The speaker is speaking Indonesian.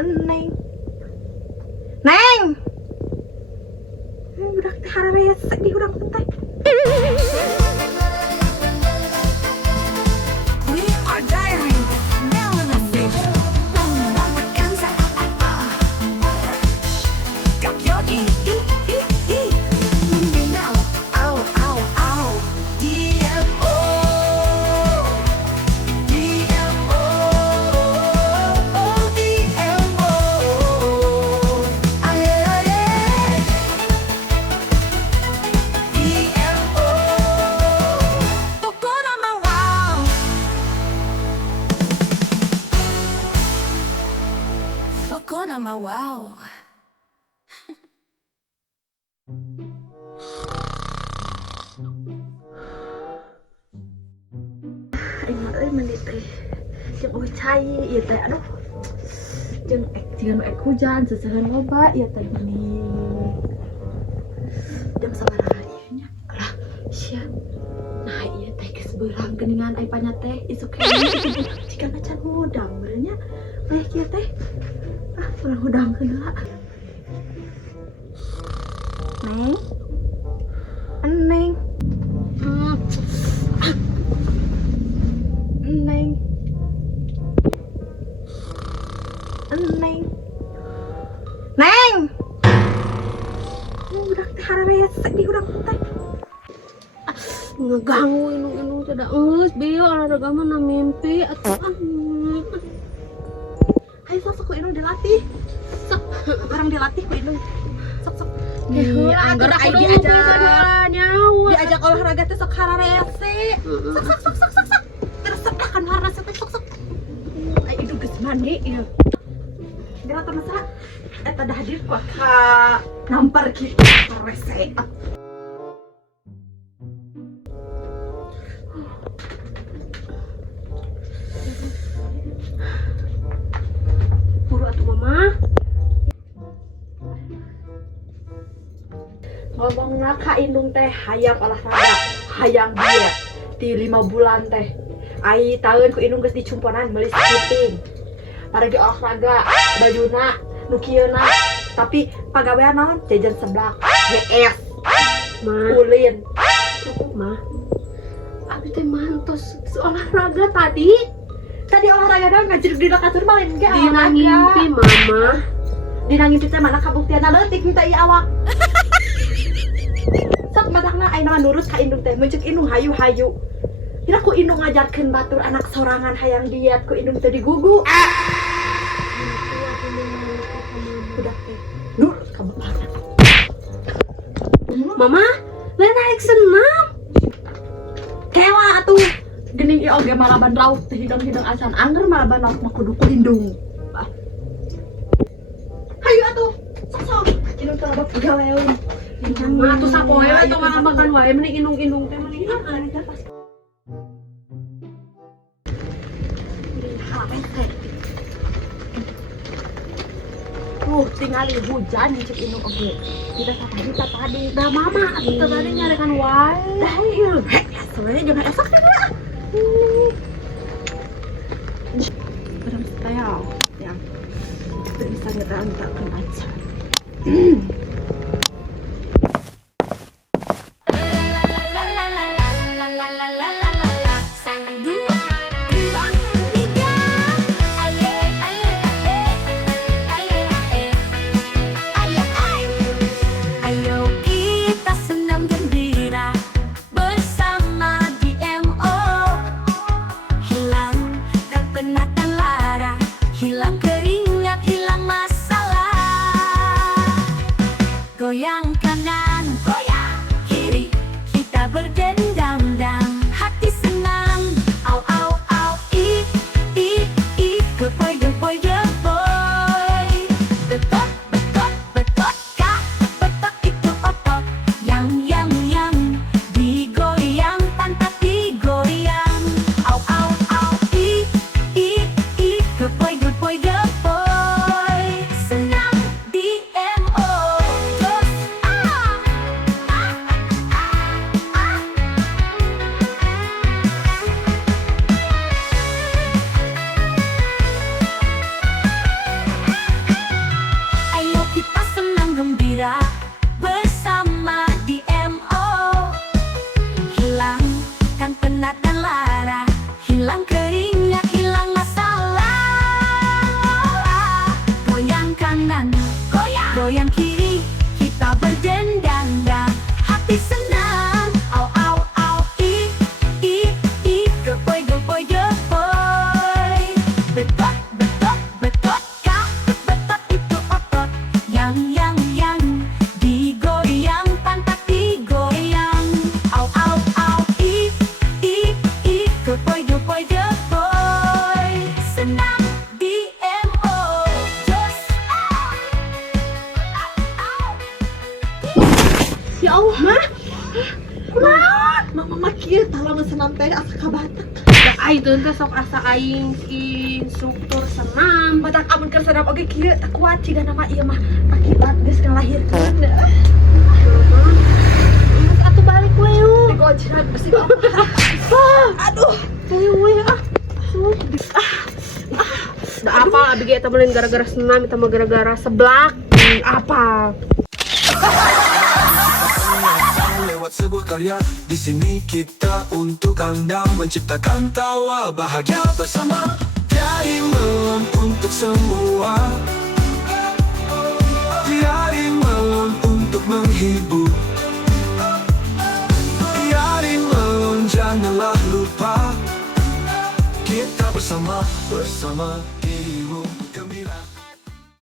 Neng. Neng. Udah hararese di urang teh. We are diary. Now in the fish. Got your E. Now. Ow, ow, ow. DMO. DMO. DMO. Aye, aye. DMO. Pukul nama wow. Pukul nama wow. Ingat menit teh. Jeung cai ieu teh aduh. Jeung ek hujan sesehan loba ieu teh gini. Jam sabaraha ieu nya? Alah, sia. Nah ieu teh geus beurang geuningan ai panya teh isuk heula jika macan hudang beurnya. Leh kieu teh. Ah, urang hudangkeun heula. Neng. Neng. Neng. Neng. Neng. Udah teh hararese di urang teh. Ngeganggu inung tidak geus bieu olahraga mah na mimpi atuh Hai sok ku inung dilatih. Sok orang dilatih ku inung. Sok. Angger ai diajak olahraga teh sok hararese. Sok. Terus kan hararese teh sok. Ai itu geus mandi ieu. Gerak teh masa eta dah hadir ku ka nampar kitu hararese. buru atuh mama Ngomongna ka indung teh hayang olahraga, hayang diet di 5 bulan teh. Ai taeun ku indung geus dicumponan meuli skipping. Paragi olahraga, bajuna nu kieuna, tapi pagawean naon jajan seblak, GS, mah ulin. cukup mah abi teh mantos olahraga tadi Tadi olahraga naon ngajruk dina kasur mah lain ge dina ngimpi mama Dina ngimpi teh mana kabuktianna leutik minta ieu awak. Sok madangna ayeuna nurut ka indung teh, meunceuk indung hayu-hayu. Kira ku indung ngajarkeun batur anak sorangan hayang diet ku indung teh digugu. Udah teh. Nurut ka bapakna. mama lain naik senam Kela atuh. Geuning ieu oge malaban rauk teh hidung-hidung acan angger malaban rauk mah kudu ku indung. Hayu atuh. Sok. Indung teh loba pagawean. mama tuh sapoe we tong makan wae mending indung teh mending Tingali hujan cek indung oge. Kita tadi. dah mama atuh tadi nyarekan wae Dah ieu hek soalnya jangan esok juga. Barang style yang bisa dirantakan aja. Ayo kita senang gembira bersama DMO. Hilang dan penatan lara, hilang keringat, hilang masalah. Goyang kanan, goyang kiri, kita berdendang-dang, hati senang. Au au au, i, gepoy gepoy gepoy. Betot betot betot kak, betot itu otot. Yang digoyang pantat digoyang. Au au au, i, gepoy gepoy gepoy. lamun senam teh asa kabatak. Da ai teu teh sok asa aing instruktur senam. Batak amun keur senam oge kieu tak kuat ciga nama ieu mah akibat geus ngalahirkeun. Geus atuh balik we yuk. Digojrak besi. Aduh. We Da apa abi ge eta mah lain gara-gara senam, eta mah gara-gara seblak. Apa? Lewat sebuah karya, di sini kita untuk Anda menciptakan tawa bahagia bersama. Dari Melon untuk semua, dari Melon untuk menghibur, dari Melon janganlah lupa, kita bersama.